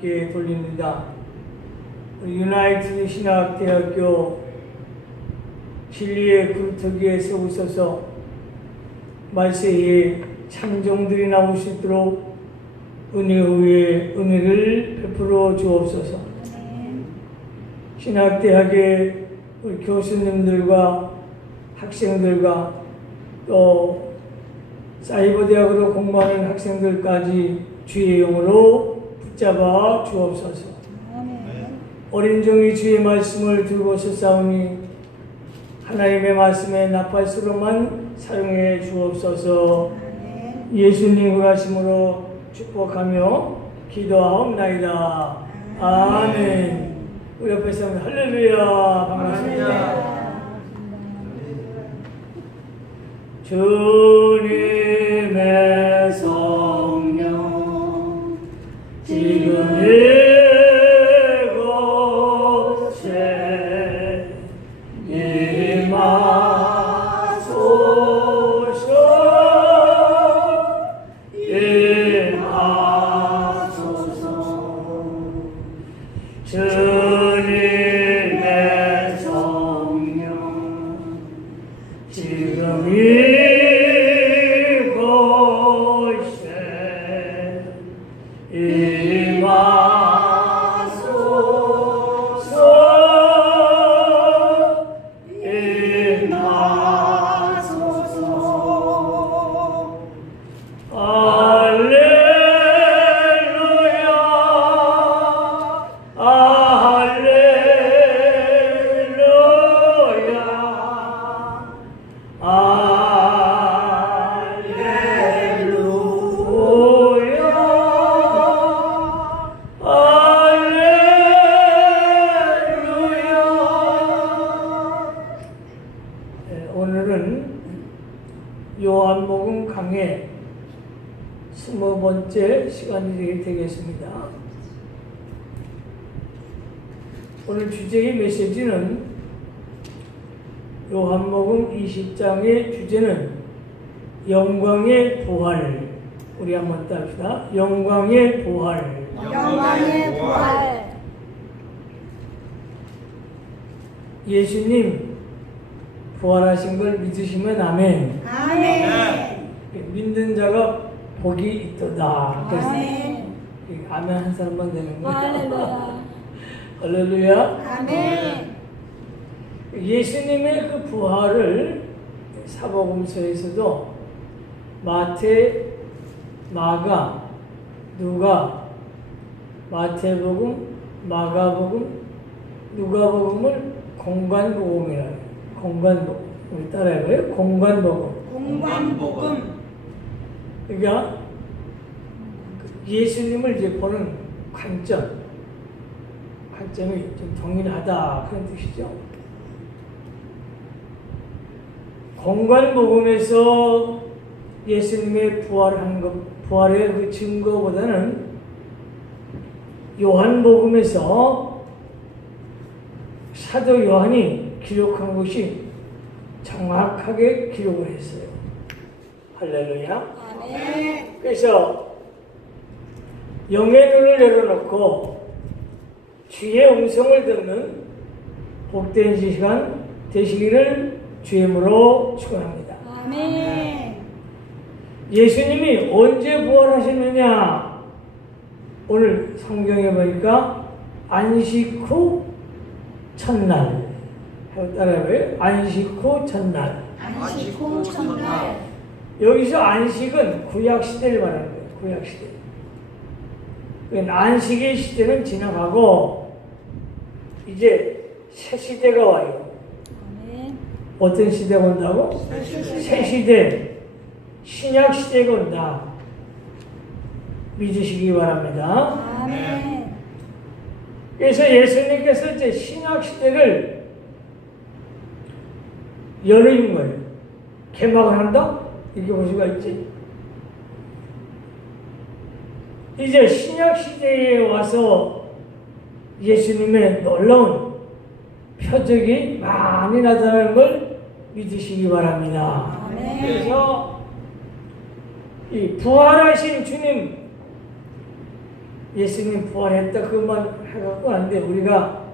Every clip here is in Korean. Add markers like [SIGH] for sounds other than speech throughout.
께 돌립니다. 유나이티드 신학대학교 진리의 굴뚝위에 서우셔서 말세에 참종들이 나올 수 있도록 은혜 위에 은혜를 베풀어 주옵소서. 신학대학의 교수님들과 학생들과 또 사이버대학으로 공부하는 학생들까지 주의 영으로 붙잡아 주옵소서. 어린 종이 주의 말씀을 들고서 싸우니 하나님의 말씀에 나팔수로만 사용해 주옵소서. 예수님 그하심으로 축복하며 기도하옵나이다. 아멘. 우리 옆에서 하면 할렐루야 반갑습니다. 주님의 영광의 부활. 우리 한번 따합시다. 영광의 부활. 영광의 부활 예수님 부활하신 걸 믿으시면 아멘. 아멘 믿는 자가 복이 있도다. 그래서 아멘 이 아멘 한 사람만 되는. 할렐루야 [LAUGHS] 할렐루야. 아멘 예수님의 그 부활을 사복음서에서도 마태, 마가, 누가, 마태복음, 마가복음, 누가복음을 공간복음이라 해요. 공간복음. 우리 따라해봐요. 공간복음. 공관복음 그러니까 예수님을 이제 보는 관점, 관점이 좀 동일하다 그런 뜻이죠. 공간복음에서 예수님의 부활한 것, 부활의 그 증거보다는 요한복음에서 사도 요한이 기록한 것이 정확하게 기록을 했어요. 할렐루야. 아멘 그래서 영의 눈을 열어놓고 주의 음성을 듣는 복된 시간 되시기를 주임으로 축원합니다. 아멘 예수님이 언제 부활하셨느냐? 오늘 성경에 보니까 안식 후 첫날. 따라해봐요. 안식 후 첫날. 안식 후 첫날 여기서 안식은 구약 시대를 말하는 거예요. 구약 시대. 그러니까 안식의 시대는 지나가고 이제 새 시대가 와요. 어떤 시대가 온다고? 새 시대. 신약 시대가 온다. 믿으시기 바랍니다. 아멘 그래서 예수님께서 이제 신약 시대를 열어준 거예요. 개막을 한다? 이렇게 볼 수가 있지. 이제 신약 시대에 와서 예수님의 놀라운 표적이 많이 나타나는 걸 믿으시기 바랍니다. 아멘. 그래서 이 부활하신 주님 예수님 부활했다 그것만 해갖고 안 돼. 우리가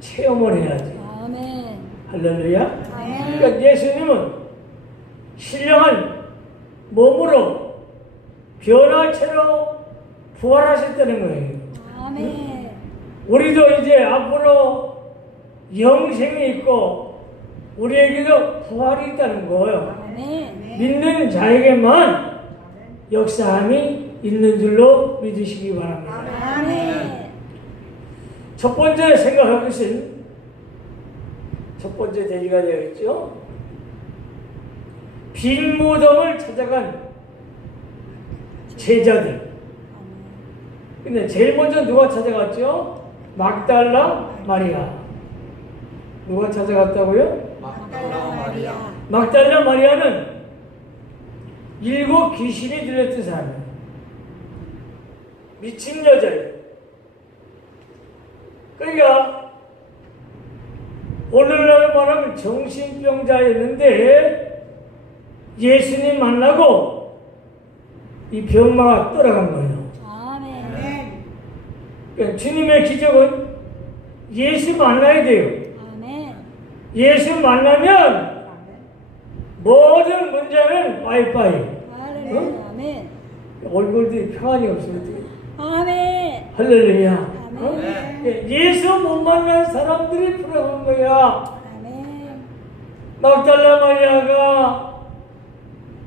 체험을 해야지. 아멘. 할렐루야. 아멘. 그러니까 예수님은 신령한 몸으로 변화체로 부활하셨다는 거예요. 아멘. 우리도 이제 앞으로 영생이 있고 우리에게도 부활이 있다는 거예요. 아멘. 믿는 자에게만 역사함이 있는 줄로 믿으시기 바랍니다. 아멘. 첫 번째 생각할 것은 첫 번째 대지가 되어있죠. 빈 무덤을 찾아간 제자들. 근데 제일 먼저 누가 찾아갔죠? 막달라 마리아. 누가 찾아갔다고요? 막달라 마리아. 막달라 마리아는 일곱 귀신이 들렸던 사람이에요. 미친 여자예요. 그러니까 오늘날 말하면 정신병자였는데 예수님 만나고 이 병마가 떠나간 거예요. 아멘. 그러니까 주님의 기적은 예수 만나야 돼요. 아멘. 예수 만나면 모든 문제는 빠이빠이. 아멘. 얼굴들이 평안이 없어요. 아멘. 할렐루야. 어? 아멘. 예수 못 만난 사람들이 불행한 거야. 아멘. 막달라 마리아가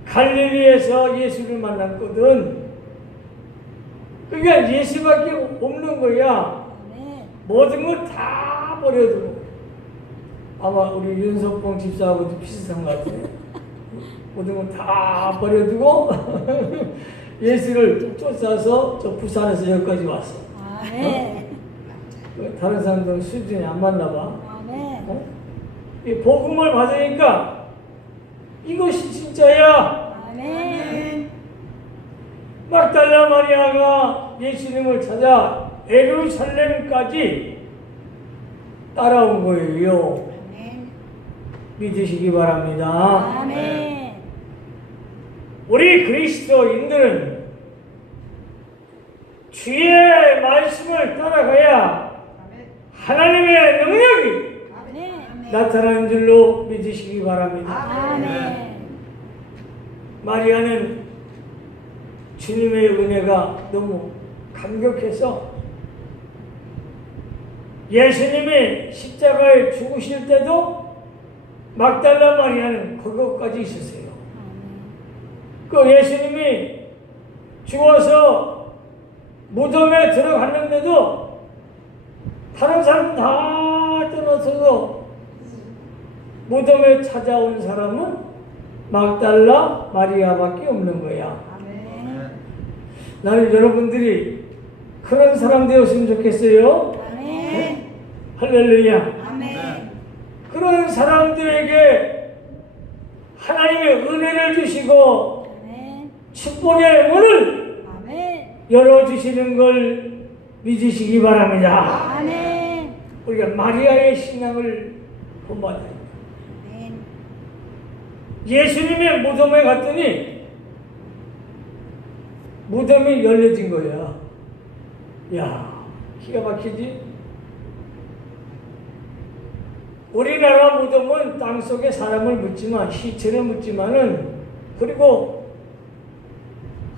갈릴리에서 예수를 만났거든. 그러니까 예수밖에 없는 거야. 아멘. 모든 걸 다 버려두고. 아마 우리 윤석봉 집사하고도 비슷한 것 같아요. 모든 걸다 버려두고 [LAUGHS] 예수를 쫓아서 저 부산에서 여기까지 왔어. 아멘. 다른 사람들은 수준이 안 맞나 봐. 아멘. 어? 이 복음을 받으니까 이것이 진짜야. 아멘. 막달라 마리아가 예수님을 찾아 에루살렘까지 따라온 거예요. 아멘. 믿으시기 바랍니다. 아멘. 우리 그리스도인들은 주의 말씀을 따라가야 하나님의 능력이. 나타나는 줄로 믿으시기 바랍니다. 아멘. 마리아는 주님의 은혜가 너무 감격해서 예수님이 십자가에 죽으실 때도 막달라 마리아는 그것까지 있었어요. 그 예수님이 죽어서 무덤에 들어갔는데도 다른 사람 다 떠나서도 무덤에 찾아온 사람은 막달라 마리아밖에 없는 거야. 아멘. 나는 여러분들이 그런 사람 되었으면 좋겠어요. 아멘. 할렐루야. 아멘. 그런 사람들에게 하나님의 은혜를 주시고. 축복의 문을 아멘. 열어주시는 걸 믿으시기 바랍니다. 아멘. 우리가 마리아의 신앙을 본받아야 돼요. 아멘. 예수님의 무덤에 갔더니 무덤이 열려진 거야. 야, 기가 막히지? 우리나라 무덤은 땅 속에 사람을 묻지만 시체를 묻지만은 그리고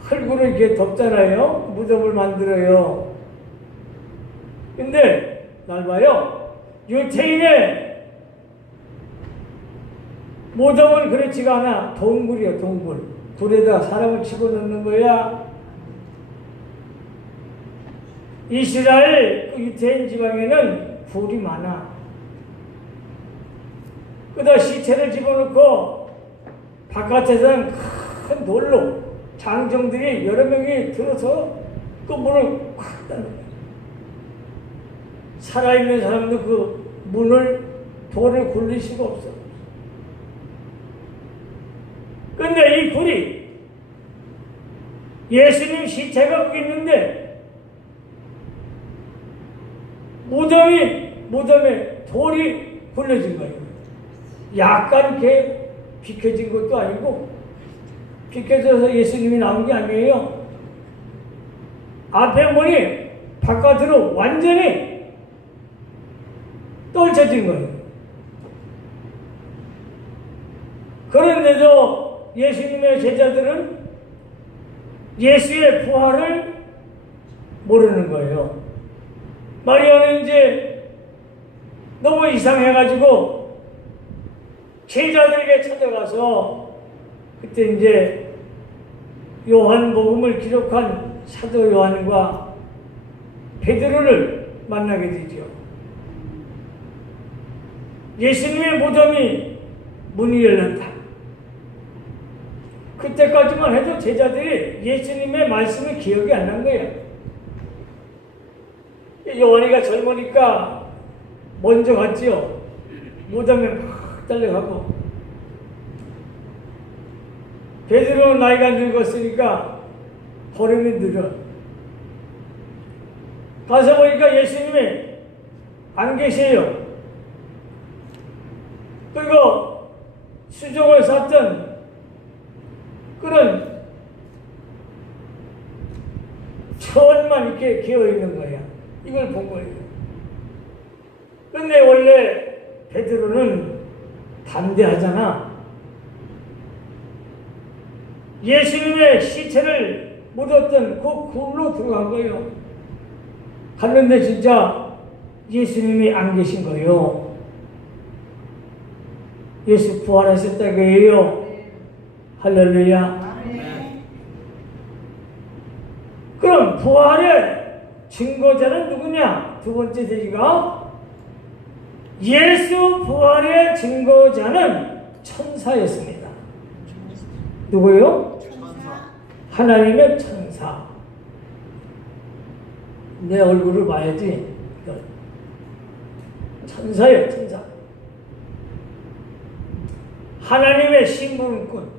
흙으로 이렇게 덮잖아요. 무덤을 만들어요. 근데 날 봐요. 유태인의 무덤은 그렇지가 않아. 동굴이야, 동굴. 불에다 사람을 집어넣는 거야. 이스라엘 그 유태인 지방에는 불이 많아. 그다 시체를 집어넣고 바깥에서는 큰 돌로 장정들이 여러 명이 들어서 그 문을 콱 닫는 거야. 살아있는 사람도 그 문을 돌을 굴릴 수가 없어. 근데 이 굴이 예수님 시체가 있는데 무덤이 무덤에 돌이 굴려진 거예요. 약간 이렇게 비켜진 것도 아니고 비켜져서 예수님이 나온 게 아니에요. 앞에 문이 바깥으로 완전히 떨쳐진 거예요. 그런데도 예수님의 제자들은 예수의 부활을 모르는 거예요. 마리아는 이제 너무 이상해가지고 제자들에게 찾아가서 그때 이제 요한복음을 기록한 사도 요한과 베드로를 만나게 되죠. 예수님의 무덤이 문이 열렸다. 그때까지만 해도 제자들이 예수님의 말씀이 기억이 안 난 거예요. 요한이가 젊으니까 먼저 갔지요. 무덤에 막 달려가고. 베드로는 나이가 늙었으니까 걸음이 느려. 가서 보니까 예수님이 안 계세요. 그리고 수종을 샀던 그런 천만 이렇게 기어 있는 거야. 이걸 본 거예요. 근데 원래 베드로는 담대하잖아. 예수님의 시체를 묻었던 그 굴로 들어간 거예요. 갔는데 진짜 예수님이 안 계신 거예요. 예수 부활하셨다고 해요. 할렐루야. 아멘. 그럼 부활의 증거자는 누구냐? 두 번째 대지가 예수 부활의 증거자는 천사였습니다. 누구요? 하나님의 천사. 내 얼굴을 봐야지. 천사예요, 천사. 하나님의 신분꾼.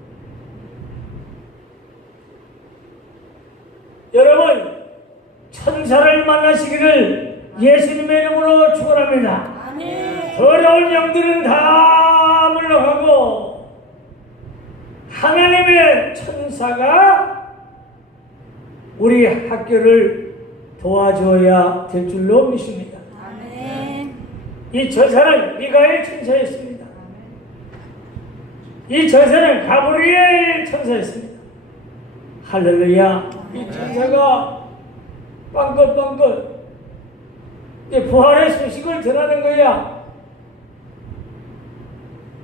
여러분, 천사를 만나시기를 예수님의 이름으로 축원합니다. 더러운 영들은 다 물러가고 하나님의 천사가 우리 학교를 도와줘야 될 줄로 믿습니다. 이 천사는 미가엘 천사였습니다. 이 천사는 가브리엘 천사였습니다. 할렐루야. 이 천사가 빵긋빵긋 부활의 소식을 전하는 거야.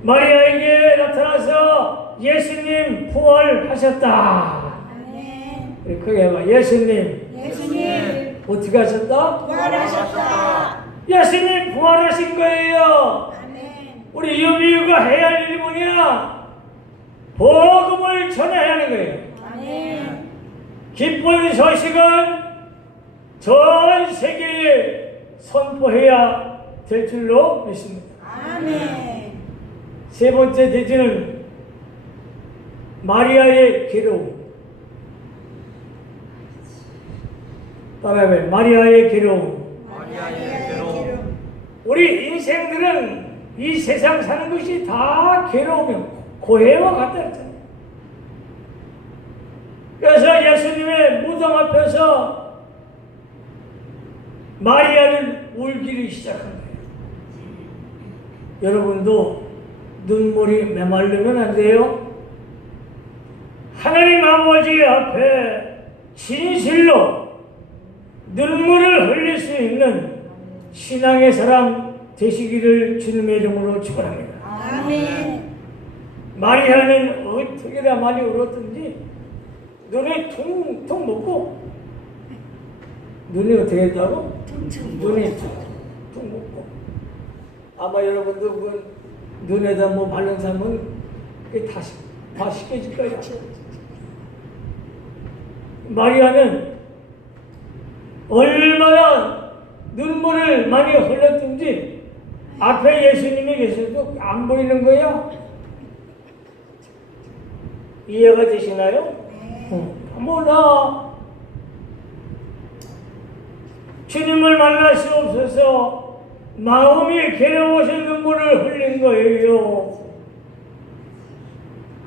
마리아에게 나타나서 예수님 부활하셨다. 그게 봐. 예수님 예수님 어떻게 하셨다? 부활하셨다. 예수님 부활하신 거예요. 아멘. 우리 유비유가 해야 할 일이 뭐냐? 복음을 전해야 하는 거예요. 아멘. 기쁜 소식을 전 세계에 선포해야 될 줄로 믿습니다. 아멘. 세 번째 대지는 마리아의 괴로움. 따라해 마리아의 괴로움. 마리아의 괴로움. 우리 인생들은 이 세상 사는 것이 다 괴로우면 고해와 같다 했잖아요. 그래서 예수님의 무덤 앞에서 마리아는 울기를 시작한 거예요. 여러분도 눈물이 메말르면 안 돼요. 하나님 아버지 앞에 진실로 눈물을 흘릴 수 있는 신앙의 사람 되시기를 주님의 이름으로 축원합니다. 아멘. 마리아는 어떻게나 많이 울었든지 눈이 퉁퉁 먹고 눈이 어떻게 했다고? 눈이 퉁퉁 먹고 아마 여러분도 그 눈에다 뭐 바른 사람은 그게 다, 씻- 다 씻겨질 거예요. 마리아는 얼마나 눈물을 많이 흘렸든지 앞에 예수님이 계셔도 안 보이는 거야. 이해가 되시나요? 네. 응. 몰라. 주님을 만날 수 없어서 마음이 괴로워서 눈물을 흘린 거예요.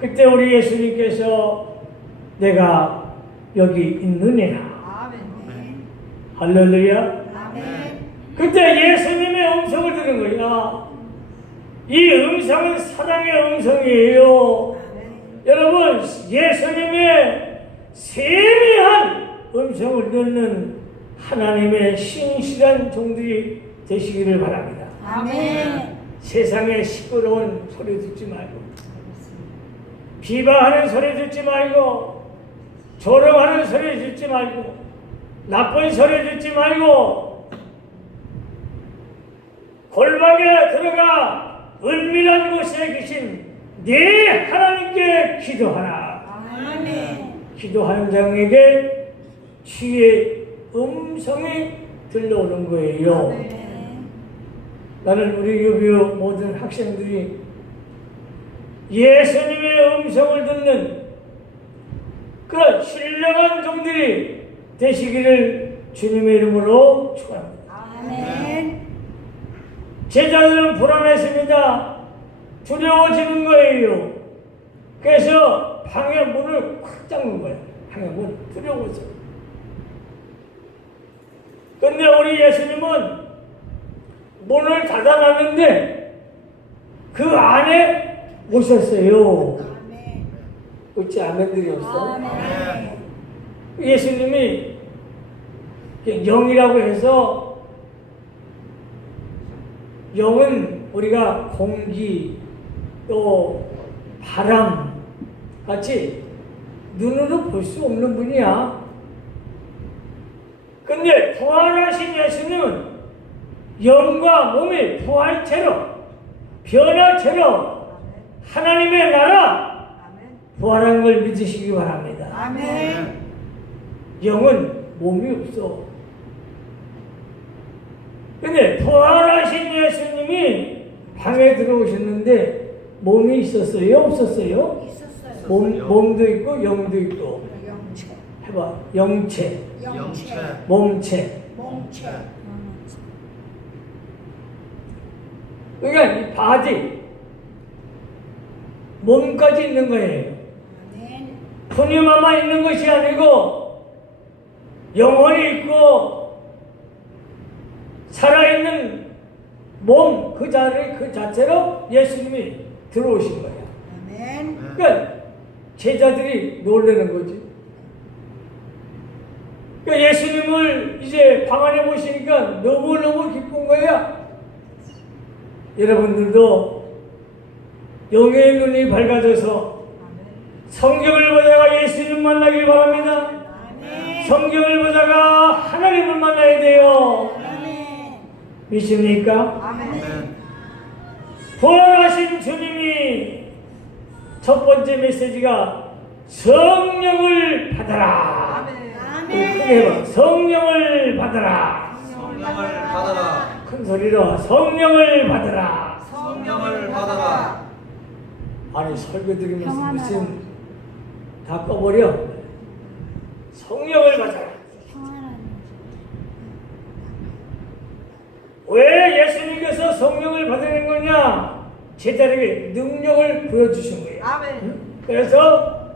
그때 우리 예수님께서 내가 여기? 아멘. 할렐루야. 그때 예수님의 음성을 들은 거야. 이 음성은 사랑의 음성이에요. 여러분, 예수님의 세미한 음성을 듣는 하나님의 신실한 종들이 되시기를 바랍니다. 아멘. 세상의 시끄러운 소리 듣지 말고, 비방하는 소리 듣지 말고, 조롱하는 소리 듣지 말고, 나쁜 소리 듣지 말고, 골방에 들어가 은밀한 곳에 계신 네 하나님께 기도하라. 아멘. 기도하는 자에게 주의 음성이 들려오는 거예요. 아멘. 나는 우리 유비오 모든 학생들이 예수님의 음성을 듣는 그 신령한 종들이 되시기를 주님의 이름으로 축원합니다. 아멘. 제자들은 불안했습니다. 두려워지는 거예요. 그래서 방의 문을 꽉 잠근 거예요. 방의 문 두려워서. 근데 우리 예수님은 문을 닫아놨는데 그 안에 오셨어요. 아멘. 어찌 아멘들이 없어? 아멘. 예수님이 영이라고 해서 영은 우리가 공기 또 바람 같이 눈으로 볼 수 없는 분이야. 근데 부활하신 예수님은 영과 몸이 부활체로 변화체로 하나님의 나라. 부활한 걸 믿으시기 바랍니다. 아멘. 영은 몸이 없어. 근데 부활하신 예수님이 방에 들어오셨는데 몸이 있었어요? 없었어요? 있었어요. 몸, 몸도 있고 영도 있고 영체. 해봐 영체, 영체. 몸체 몸체. 그러니까 이 바디 몸까지 있는 거예요 아멘. 푸념만 있는 것이 아니고 영혼이 있고 살아있는 몸 그 자리 그 자체로 예수님이 들어오신 거예요. 아멘. 그러니까 제자들이 놀라는 거지. 그러니까 예수님을 이제 방 안에 모시니까 너무너무 기쁜 거야. 여러분들도 영의 눈이 밝아져서 성경을 보다가 예수님 만나길 바랍니다. 성경을 보다가 하나님을 만나야 돼요. 믿습니까? 부활하신 주님이 첫 번째 메시지가 성령을 받아라. 아멘. 성령을 받아라. 성령을 받아라. 큰 소리로 성령을 받아라. 성령을 받아라. 아니 설교 드리면서 무슨 다 꺼버려. 성령을 받아라. 왜 예수님께서 성령을 받아낸 거냐? 제자에게 능력을 보여주신 거예요. 아멘. 그래서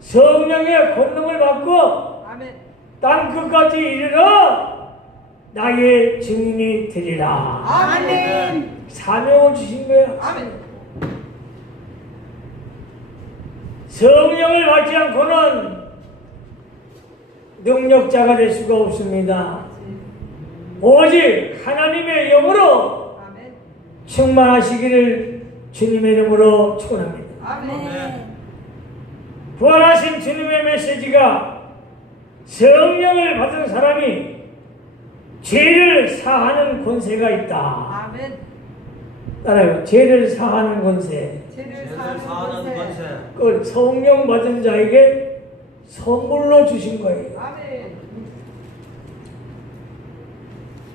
성령의 권능을 받고 아멘. 땅 끝까지 이르러 나의 증인이 되리라. 아멘. 사명을 주신 거예요. 아멘. 성령을 받지 않고는 능력자가 될 수가 없습니다. 오직 하나님의 영으로. 충만하시기를 주님의 이름으로 축원합니다. 아멘. 부활하신 주님의 메시지가 성령을 받은 사람이 죄를 사하는 권세가 있다. 아멘. 따라요. 죄를 사하는 권세. 죄를 죄를 사하는 권세. 그걸 성령 받은 자에게 선물로 주신 거예요.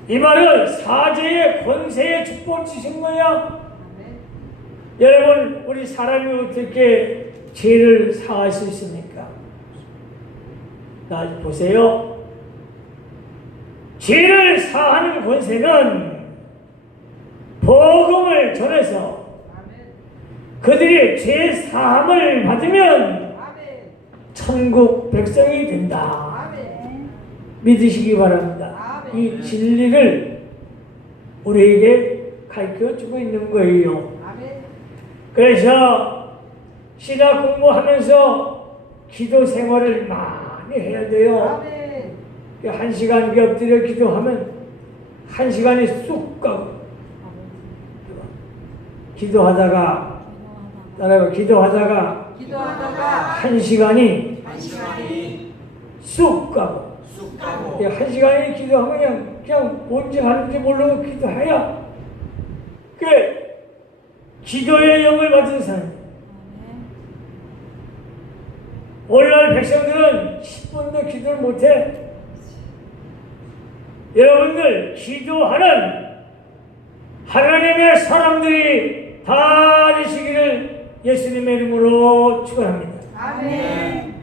이 말은 사죄의 권세의 축복 주신 거야. 여러분, 우리 사람이 어떻게 죄를 사할 수 있습니까? 나 보세요. 죄를 사하는 권세는 복음을 전해서. 그들이 죄 사함을 받으면. 천국 백성이 된다. 아멘. 믿으시기 바랍니다. 이 진리를 우리에게 가르쳐 주고 있는 거예요. 아멘. 그래서 신학 공부하면서 기도 생활을 많이 해야 돼요. 아멘. 한 시간 곁들여 기도하면 한 시간이 쑥 가고 기도하다가 따라가 기도하다가 기도하다가 한 시간이 한 시간이 쑥 가고. 쑥 가고. 한 시간이 기도하면 그냥 그냥 언제 가는지 모르고 기도해야 그 기도의 영을 받은 사람 오늘날 백성들은 10분도 기도를 못해. 여러분들 기도하는 하나님의 사람들이 다 되시기를 예수님의 이름으로 축원합니다. 아멘.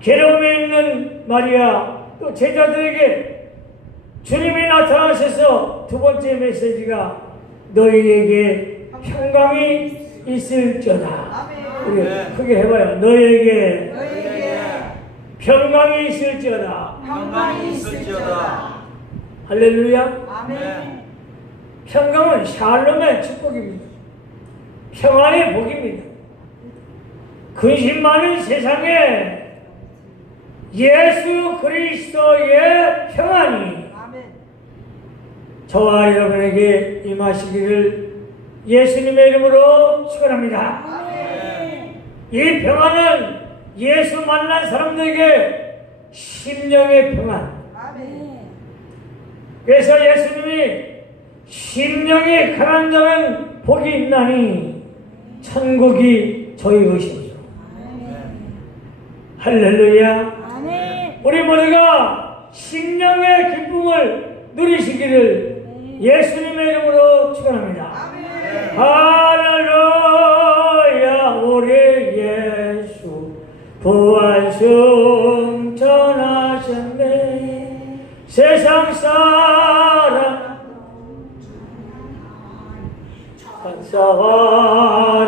괴로움에 있는 마리아 또 제자들에게 주님이 나타나셔서 두 번째 메시지가 너희에게 평강이 있을지어다. 아멘. 우리 크게 해봐요. 너희에게 너희에게 평강이 있을지어다. 평강이 있을지어다. 할렐루야. 아멘. 평강은 샬롬의 축복입니다. 평안의 복입니다. 근심 많은 세상에 예수 그리스도의 평안이. 저와 여러분에게 임하시기를 예수님의 이름으로 축원합니다. 이 평안은 예수 만난 사람들에게 심령의 평안. 그래서 예수님이 심령이 강한 자는 복이 있나니 천국이 저희 것이오죠. 할렐루야. 우리 모두가 심령의 기쁨을 누리시기를 예수님의 이름으로 축원합니다. 할렐루야 우리 예수 부활승 전하셨네 세상 사람 천사와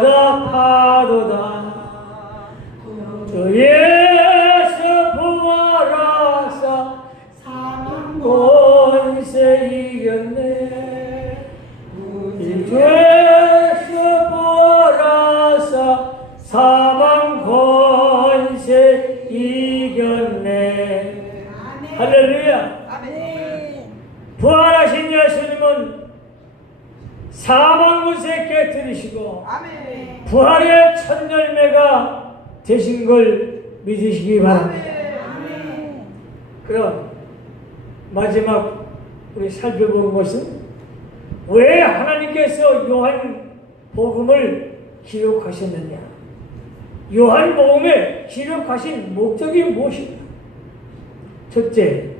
믿으시기 바랍니다. 그럼 마지막 우리 살펴보는 것은 왜 하나님께서 요한 복음을 기록하셨느냐? 요한 복음에 기록하신 목적이 무엇인가? 첫째,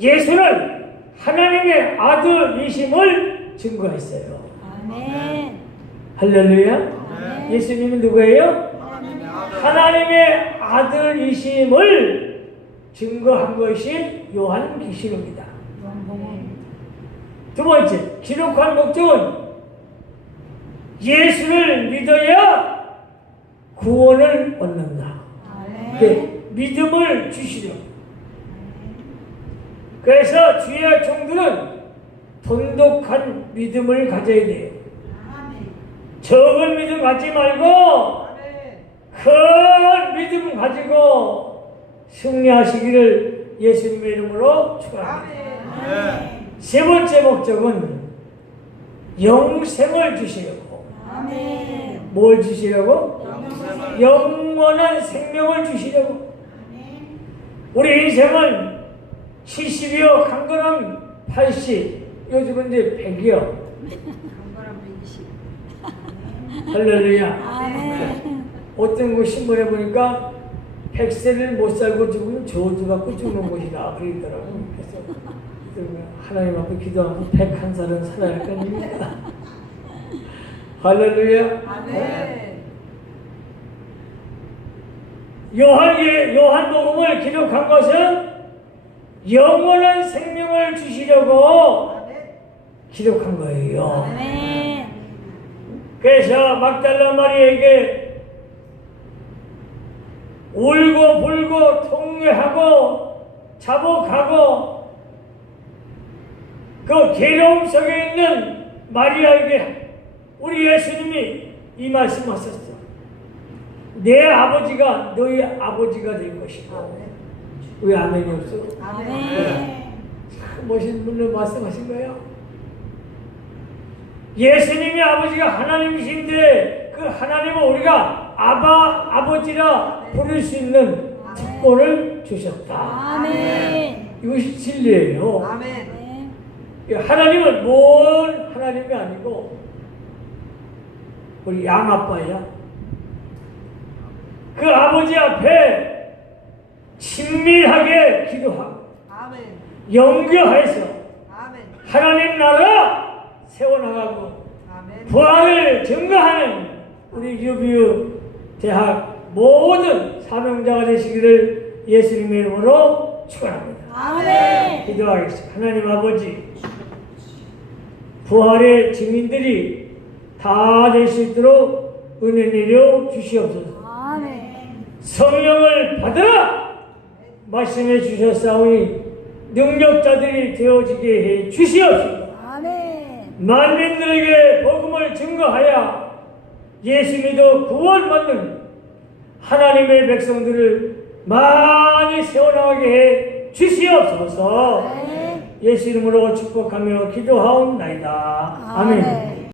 예수는 하나님의 아들이심을 증거했어요. 아멘. 할렐루야. 아멘. 예수님은 누구예요? 하나님의 아들 하나님의 아들이심을 증거한 것이 요한 계시록입니다. 두 번째, 기록한 목적은 예수를 믿어야 구원을 얻는다. 그 믿음을 주시려. 그래서 주의 종들은 돈독한 믿음을 가져야 돼요. 적은 믿음 갖지 말고. 큰 믿음 가지고 승리하시기를 예수님의 이름으로 축원합니다. 아멘. 세 번째 목적은 영생을 주시려고. 아멘. 뭘 주시려고? 영생을 영원한 생명을 주시려고. 우리 인생은 70이요, 강건함 80, 요즘은 이제 100이요. 할렐루야. 아멘. 어떤 그 신문에 보니까 100세를 못 살고 죽으면 저주 받고 죽는 것이다. 그러더라고. 그래서 하나님 앞에 기도하고 101살은 살아야 할 겁니다. [LAUGHS] 할렐루야. 아멘. 요한, 요한복음을 기록한 것은 영원한 생명을 주시려고. 기록한 거예요. 아멘. 그래서 막달라 마리에게 울고 불고 통회하고 자복하고 그 괴로움 속에 있는 마리아에게 우리 예수님이 이 말씀하셨어. 내 아버지가 너희 아버지가 될 것이고 왜 아멘이 없어? 아멘. 참 멋있는 분을 말씀하신 거예요. 예수님이 아버지가 하나님이신데 그 하나님을 우리가 아바 아버지라 부를 수 있는 특권을 주셨다. 아멘. 이것이 진리예요. 아멘. 네. 하나님은 먼 하나님이 아니고 우리 양 아빠야. 그 아버지 앞에 친밀하게 기도하고 아멘. 연결해서 아멘. 하나님 나라 세워나가고 아멘. 부활을 증거하는 우리 유비유 대학 모든 사명자가 되시기를 예수님의 이름으로 축원합니다. 아멘. 기도하겠습니다. 하나님 아버지, 부활의 증인들이 다 될 수 있도록 은혜 내려 주시옵소서. 아멘. 성령을 받으라! 말씀해 주셨사오니 능력자들이 되어지게 해 주시옵소서. 아멘. 만민들에게 복음을 증거하여 예수 믿어 구원받는 하나님의 백성들을 많이 세워나가게 해 주시옵소서. 네. 예수 이름으로 축복하며 기도하옵나이다. 아멘. 아멘.